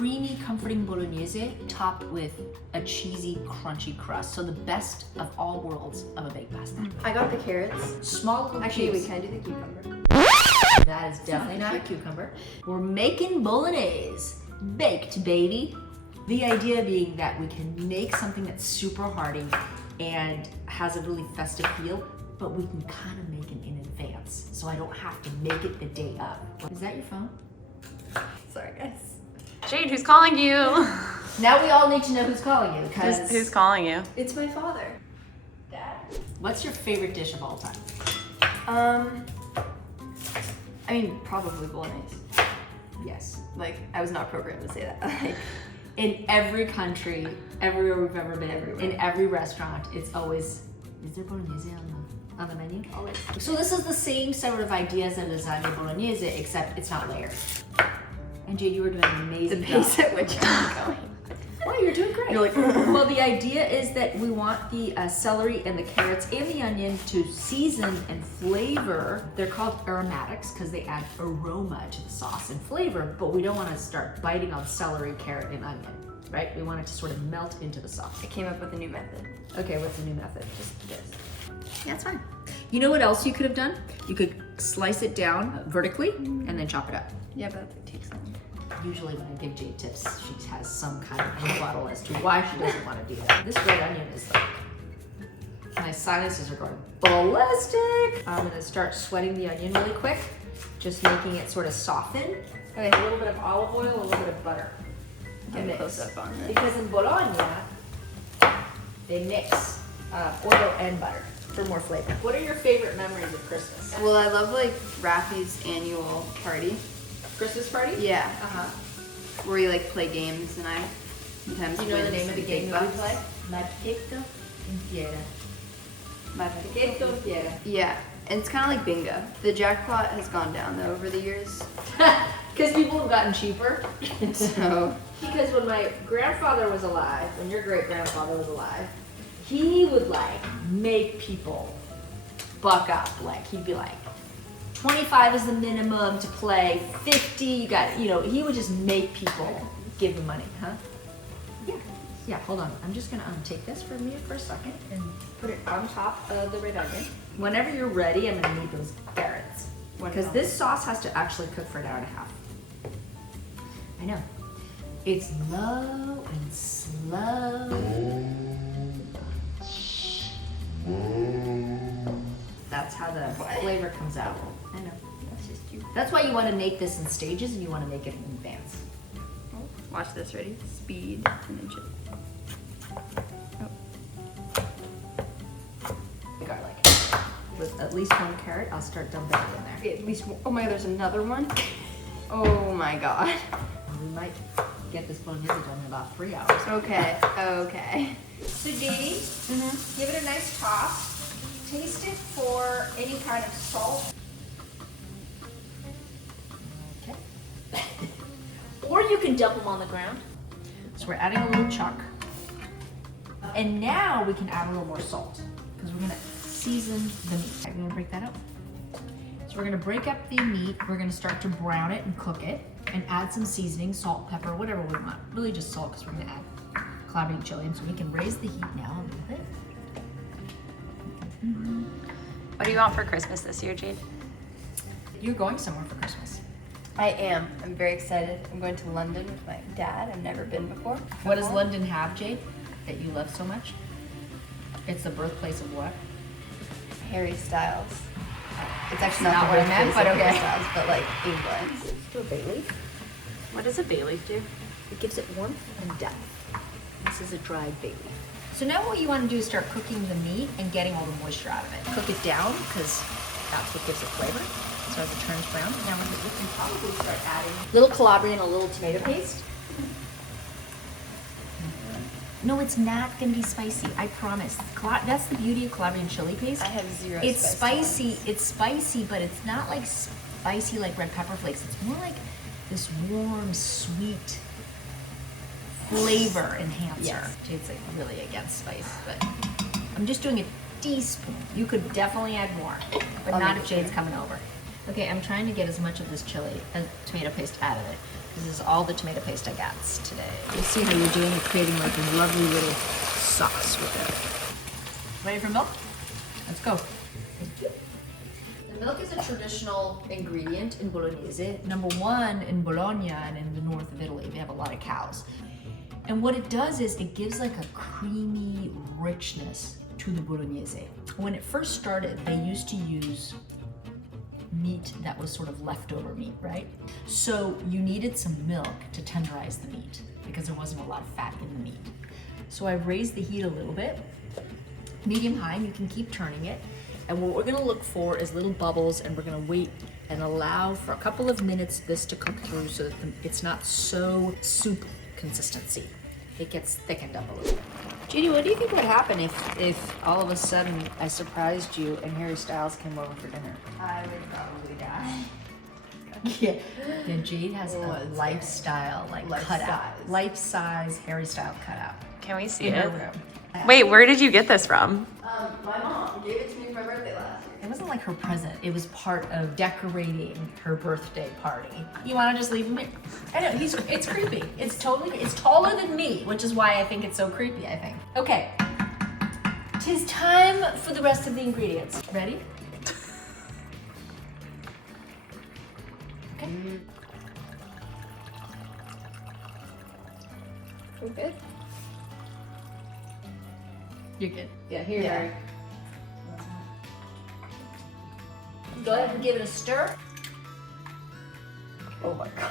creamy, comforting Bolognese topped with a cheesy, crunchy crust. So the best of all worlds of a baked pasta. I got the carrots. Small little Actually, cubes. we can do the cucumber. That is definitely not a cucumber. We're making Bolognese. Baked, baby. The idea being that we can make something that's super hearty and has a really festive feel, but we can kind of make it in advance, so I don't have to make it the day of. Is that your phone? Sorry, guys. Jade, who's calling you? Now we all need to know who's calling you, because Who's calling you? It's my father. Dad. What's your favorite dish of all time? I mean, probably Bolognese. Yes. Like, I was not programmed to say that. Like, In every country, everywhere we've ever been, Everywhere. in every restaurant, it's always, is there Bolognese on the menu? Always. So this is the same sort of idea as a lasagna Bolognese, except it's not layered. And Jade, you were doing an the amazing pace job. at which I'm going. Wow, you're doing great. You're like, well, the idea is that we want the celery and the carrots and the onion to season and flavor. They're called aromatics because they add aroma to the sauce and flavor, but we don't want to start biting on celery, carrot, and onion, right? We want it to sort of melt into the sauce. I came up with a new method. Okay, what's the new method? Just this. Yeah, it's fine. You know what else you could have done? You could slice it down vertically and then chop it up. Yeah, but it takes long. Usually when I give Jade tips, she has some kind of rebuttal as to why she doesn't want to do that. This red onion is like, my sinuses are going ballistic. I'm gonna start sweating the onion really quick, just making it sort of soften. Okay. A little bit of olive oil, a little bit of butter. Get Mix. close up on this. Because in Bologna, they mix oil and butter for more flavor. What are your favorite memories of Christmas? Well, I love like Rafi's annual party. Christmas party? Yeah. Uh-huh. Where you like play games and I sometimes Do you know the win name of the some game big that we bucks. play? Marchetto in fiera. Marchetto in fiera. Yeah, and it's kind of like bingo. The jackpot has gone down though over the years. Because people have gotten cheaper. So Because when my grandfather was alive, when your great grandfather was alive, he would like make people buck up. Like he'd be like, 25 is the minimum to play, 50, you got, you know, he would just make people give him money, huh? Yeah. Yeah, hold on. I'm just gonna take this from you for a second and put it on top of the red onion. Whenever you're ready, I'm gonna need those carrots. Because this sauce has to actually cook for an hour and a half. I know. It's low and slow. That's how the flavor comes out. I know. that's just you. That's why you want to make this in stages and you want to make it in advance. Watch this, ready? Speed and then chip. Garlic. With at least one carrot, I'll start dumping it in there. Okay, at least one. Oh my god, there's another one. Oh my god. We might get this bolognese done in about 3 hours. Okay, okay. So Jade, give it a nice toss. Taste it for any kind of salt. Okay. Or you can dump them on the ground. So we're adding a little chuck. And now we can add a little more salt because we're gonna season the meat. Okay, we're gonna break that up. So we're gonna break up the meat. We're gonna start to brown it and cook it and add some seasoning, salt, pepper, whatever we want. Really just salt because we're gonna add calabrian chili. And so we can raise the heat now a little bit. What do you want for Christmas this year, Jade? You're going somewhere for Christmas. I am. I'm very excited. I'm going to London with my dad. I've never been before. What does London have, Jade, that you love so much? It's the birthplace of what? Harry Styles. It's actually Not not the what I meant, but birthplace of okay. Harry Styles, but like England. Do a bay leaf. What does a bay leaf do? It gives it warmth and depth. This is a dried bay leaf. So now what you want to do is start cooking the meat and getting all the moisture out of it. Cook it down because that's what gives it flavor. So as it turns brown, now we can probably start adding a little Calabrian, a little tomato paste. No, it's not going to be spicy. I promise. That's the beauty of Calabrian chili paste. I have zero It's spice spicy. It's spicy, but it's not like spicy like red pepper flakes. It's more like this warm, sweet flavor enhancer. Yes. Jade's like really against spice, but I'm just doing a teaspoon. You could definitely add more, but I'll not make if it Jade's coming over. Okay, I'm trying to get as much of this chili, tomato paste out of it. This is all the tomato paste I got today. You see how you're doing it, creating like a lovely little sauce with it. Ready for milk? Let's go. The milk is a traditional ingredient in Bolognese. Number one, in Bologna and in the north of Italy, they have a lot of cows. And what it does is it gives like a creamy richness to the Bolognese. When it first started, they used to use meat that was sort of leftover meat, right? So you needed some milk to tenderize the meat because there wasn't a lot of fat in the meat. So I've raised the heat a little bit, medium high, and you can keep turning it. And what we're gonna look for is little bubbles, and we're gonna wait and allow for a couple of minutes this to cook through so that it's not so soup consistency. It gets thickened up a little bit. Judy, what do you think would happen if all of a sudden I surprised you and Harry Styles came over for dinner? I would probably die. Yeah, Jade has a lifestyle, like cutout, life-size Harry Styles cutout Can we see in her it? room. Wait, where did you get this from? My mom gave it to me for my birthday last year. It wasn't like her present. It was part of decorating her birthday party. You want to just leave him here? I know, it's creepy. It's taller than me, which is why I think it's so creepy, I think. Okay, 'tis time for the rest of the ingredients. Ready? Okay. We're good? You're good. Yeah, here. Yeah. Go ahead and give it a stir. Oh my god.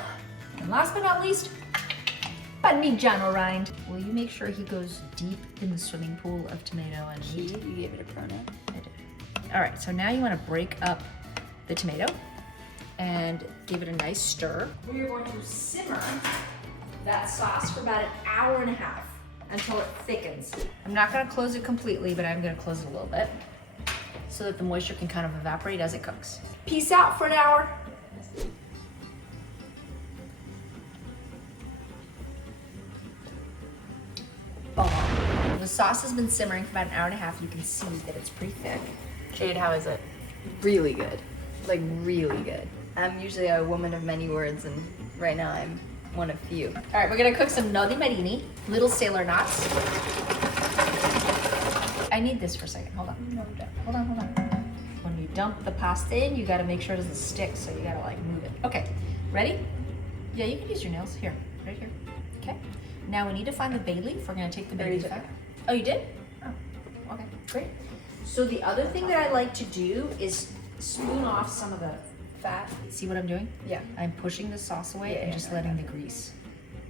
And last but not least, Parmigiano rind. Will you make sure he goes deep in the swimming pool of tomato and meat? You gave it a pronoun. I did. All right, so now you want to break up the tomato and give it a nice stir. We are going to simmer that sauce for about an hour and a half until it thickens. I'm not going to close it completely, but I'm going to close it a little bit so that the moisture can kind of evaporate as it cooks. Peace out for an hour. The sauce has been simmering for about an hour and a half. You can see that it's pretty thick. Jade, how is it? Really good. Like, really good. I'm usually a woman of many words, and right now I'm one of few. All right, we're gonna cook some nodi marini, little sailor knots. I need this for a second. Hold on. Hold on. When you dump the pasta in, you gotta make sure it doesn't stick, so you gotta like move it. Okay, ready? Yeah, you can use your nails. Here, right here. Okay. Now we need to find the bay leaf. We're gonna take the bay leaf out. Oh, you did? Oh, okay, great. So the other thing that I like to do is spoon off some of the fat. See what I'm doing? Yeah. I'm pushing the sauce away and just letting the grease.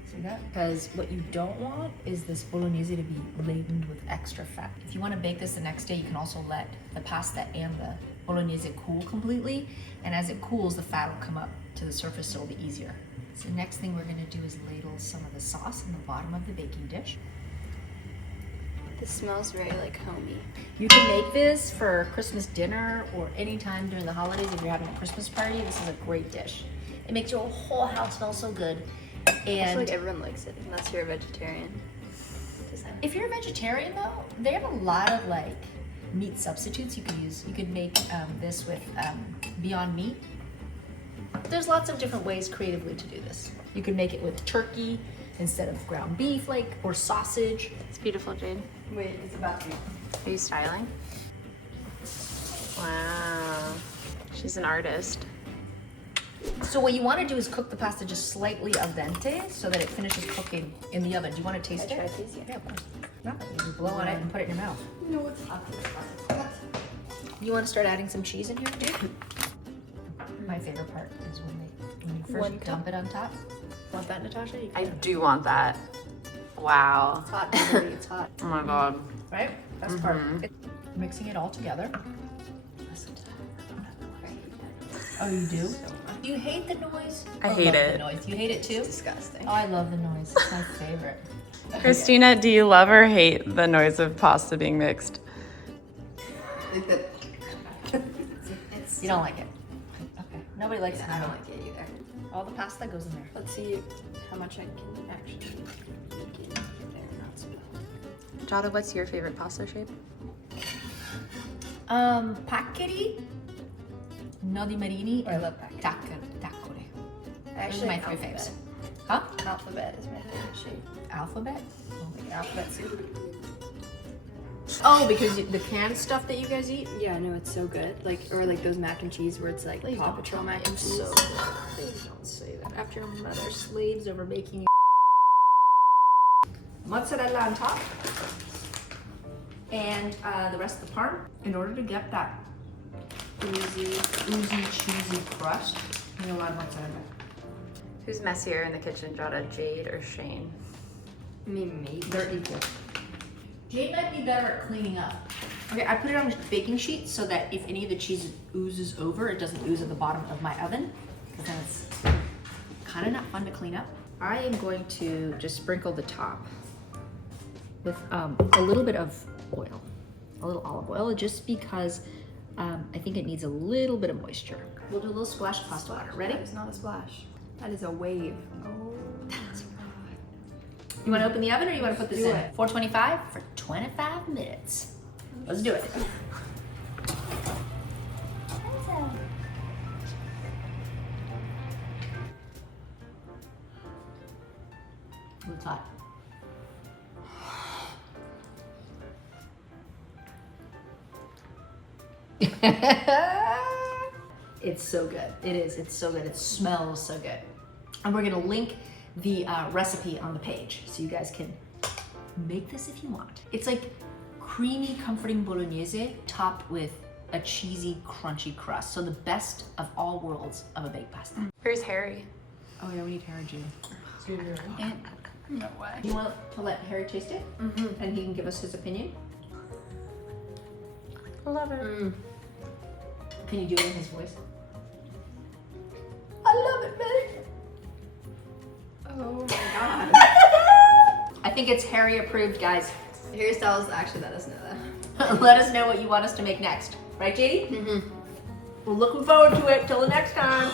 See that? Because what you don't want is this bolognese to be laden with extra fat. If you want to bake this the next day, you can also let the pasta and the bolognese cool completely. And as it cools, the fat will come up to the surface, so it'll be easier. So the next thing we're going to do is ladle some of the sauce in the bottom of the baking dish. This smells very like homey. You can make this for Christmas dinner or any time during the holidays if you're having a Christmas party. This is a great dish. It makes your whole house smell so good. I feel And like everyone likes it, unless you're a vegetarian. if you're a vegetarian though, they have a lot of like meat substitutes you could use. You could make this with Beyond Meat. There's lots of different ways creatively to do this. You could make it with turkey instead of ground beef, like, or sausage. It's beautiful, Jade. Wait, it's about to be. Are you styling? Wow. She's an artist. So what you want to do is cook the pasta just slightly al dente so that it finishes cooking in the oven. Do you want to taste it? Try to taste it. Yeah, of course. No, you blow on it and put it in your mouth. No, it's hot. You want to start adding some cheese in here too? My favorite part is when you first dump it on top. Want that, Natasha? You I can. do want that. Wow. It's hot, baby. It's hot. Oh my god. Right? Best part. Mixing it all together. Listen to that. Oh, you do? You hate the noise? I Oh, hate love it. The noise. You hate it too? It's disgusting. Oh, I love the noise. It's my favorite. Christina, do you love or hate the noise of pasta being mixed? Like that. You don't like it? Okay. Nobody likes it. I don't like it either. All the pasta goes in there. Let's see how much I can actually make it there and not spill. Giada, what's your favorite pasta shape? Paccheri, nodi marini, I love paccheri. taccole. I Those are my three faves. Huh? Alphabet is my favorite shape. Alphabet? Like alphabet soup. Oh, because the canned stuff that you guys eat? Yeah, no, it's so good. Like, or like those mac and cheese where it's like Please Paw don't Patrol tell me mac and it's cheese. so good. Please don't say that. After your mother slaves over making mozzarella on top and the rest of the parm. In order to get that oozy, cheesy crust, you need a lot of mozzarella. Who's messier in the kitchen, Giada, Jade or Shane? I mean, maybe. They're equal. Jade might be better at cleaning up. Okay, I put it on a baking sheet so that if any of the cheese oozes over, it doesn't ooze at the bottom of my oven, because then it's kind of not fun to clean up. I am going to just sprinkle the top with a little bit of oil, a little olive oil, just because I think it needs a little bit of moisture. We'll do a little splash of pasta water. Ready? That is not a splash. That is a wave. Oh. You want to open the oven or you want to put this Do in? it. 425 for 25 minutes. Let's do it. Ooh, it's hot. It's so good. It is. It's so good. It smells so good. And we're gonna link the recipe on the page so you guys can make this if you want. It's like creamy, comforting bolognese topped with a cheesy, crunchy crust. So the best of all worlds of a baked pasta. Where's Harry? Oh yeah, we need Harry June. No way. You want to let Harry taste it? Mm-hmm. And he can give us his opinion? Love it. Can you do it in his voice? I love it, Betty. Oh my god. I think it's Harry approved, guys. Hairstyles actually let us know that. Let us know what you want us to make next. Right, Jade? Mm-hmm. We're looking forward to it. Till the next time.